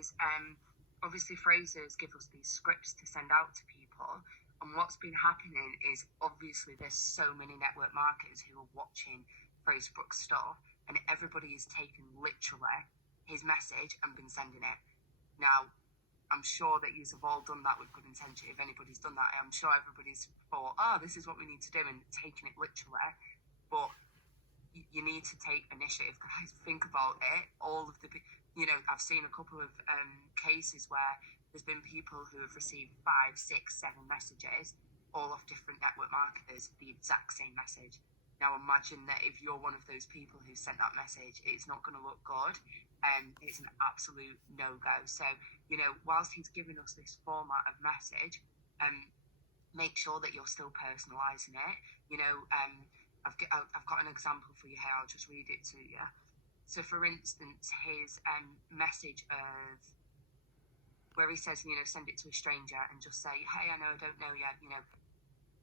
is obviously Frasers give us these scripts to send out to people. And what's been happening is obviously there's so many network marketers who are watching Fraser Brooks stuff, and everybody is taking literally his message and been sending it. Now, I'm sure that you've all done that with good intention. If anybody's done that, I'm sure everybody's thought, oh, this is what we need to do, and taking it literally. But you need to take initiative, guys. Think about it. All of the, I've seen a couple of cases where there's been people who have received 5, 6, 7 messages, all off different network marketers, the exact same message. Now imagine that if you're one of those people who sent that message, it's not going to look good. It's an absolute no-go. So, whilst he's giving us this format of message, make sure that you're still personalising it. I've got an example for you here. I'll just read it to you. So, for instance, his message of where he says, send it to a stranger and just say, hey, I know I don't know yet,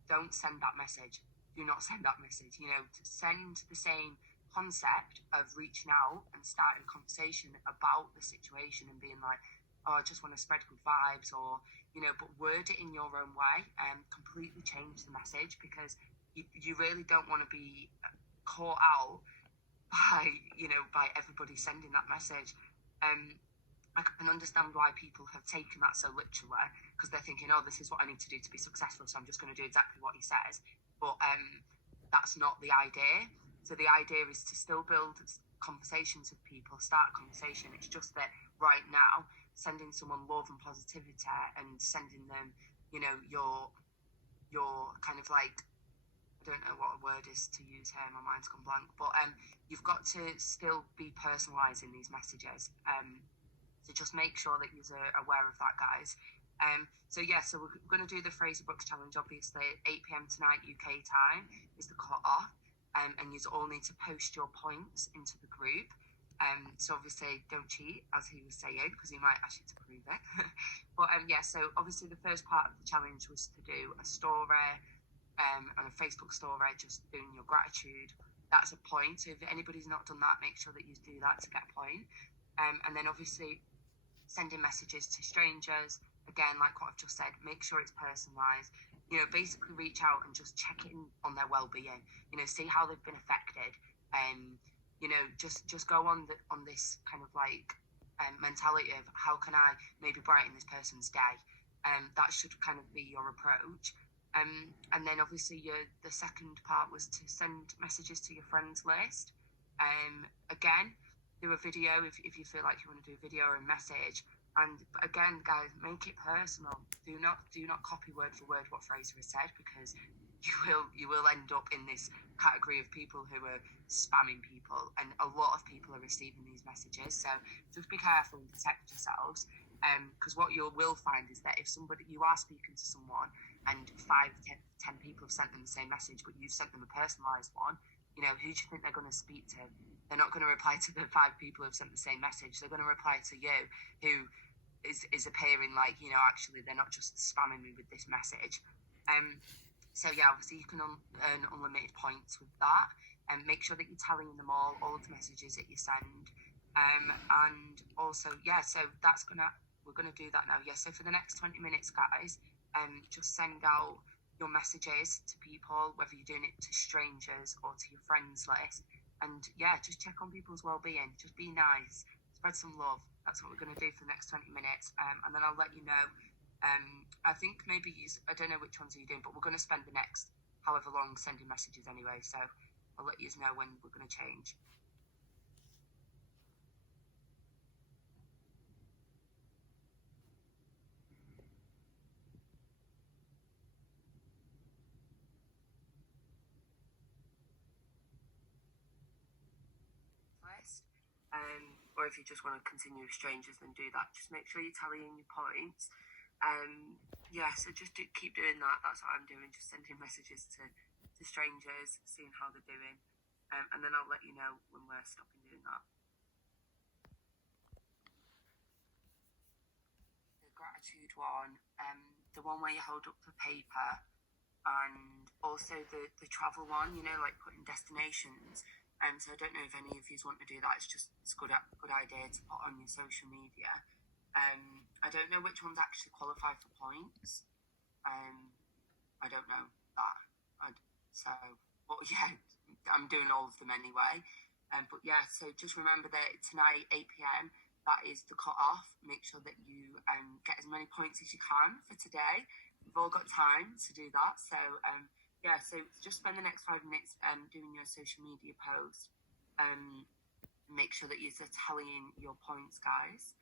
don't send that message. Do not send that message. Send the same concept of reaching out and starting a conversation about the situation and being like, oh, I just want to spread good vibes, or, but word it in your own way and completely change the message, because you really don't want to be caught out by everybody sending that message. I can understand why people have taken that so literally, because they're thinking, oh, this is what I need to do to be successful, so I'm just going to do exactly what he says. But that's not the idea. So the idea is to still build conversations with people, start a conversation. It's just that right now, sending someone love and positivity and sending them, your kind of like, I don't know what a word is to use here, my mind's gone blank, but you've got to still be personalising these messages. So just make sure that you're aware of that, guys. So we're going to do the Fraser Brooks Challenge, obviously, at 8 p.m. tonight, UK time, is the cut-off. And you all need to post your points into the group. So obviously, don't cheat, as he was saying, because he might ask you to prove it. But so obviously the first part of the challenge was to do a story, on a Facebook story, just doing your gratitude. That's a point. So if anybody's not done that, make sure that you do that to get a point. And then obviously sending messages to strangers, again, like what I've just said, make sure it's personalised. Basically reach out and just check in on their well-being. See how they've been affected. Just go on this kind of like mentality of how can I maybe brighten this person's day. That should kind of be your approach. And then obviously the second part was to send messages to your friends list. Again, do a video if you feel like you want to do a video or a message. And again, guys, make it personal. Do not copy word for word what Fraser has said, because you will end up in this category of people who are spamming people, and a lot of people are receiving these messages. So just be careful and protect yourselves. Because what you will find is that if you are speaking to someone and 5, 10 people have sent them the same message, but you've sent them a personalised one, who do you think they're going to speak to? They're not going to reply to the 5 people who have sent the same message. They're going to reply to you, who is appearing like, actually they're not just spamming me with this message. Obviously you can earn unlimited points with that, and make sure that you're tallying them all of the messages that you send. And also, so we're gonna do that now. So for the next 20 minutes, guys, just send out your messages to people, whether you're doing it to strangers or to your friends list, and just check on people's well-being. Just be nice, spread some love. That's what we're going to do for the next 20 minutes. And then I'll let you know. I think maybe I don't know which ones are you doing, but we're going to spend the next however long sending messages anyway. So I'll let you know when we're going to change. Or if you just want to continue with strangers, then do that. Just make sure you're tallying your points. So just keep doing that. That's what I'm doing, just sending messages to strangers, seeing how they're doing. And then I'll let you know when we're stopping doing that. The gratitude one, the one where you hold up the paper, and also the travel one, like putting destinations. So I don't know if any of you want to do that. It's a good idea to put on your social media. don't know which ones actually qualify for points. I don't know that. But yeah, I'm doing all of them anyway. But yeah, so just remember that tonight, 8 p.m, that is the cut-off. Make sure that you get as many points as you can for today. We've all got time to do that. So yeah, so just spend the next 5 minutes doing your social media posts. Make sure that you're tallying your points, guys.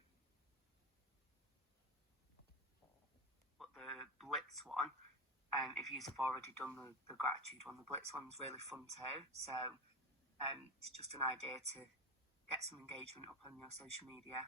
But the Blitz one, if you've already done the gratitude one, the Blitz one's really fun too. So it's just an idea to get some engagement up on your social media.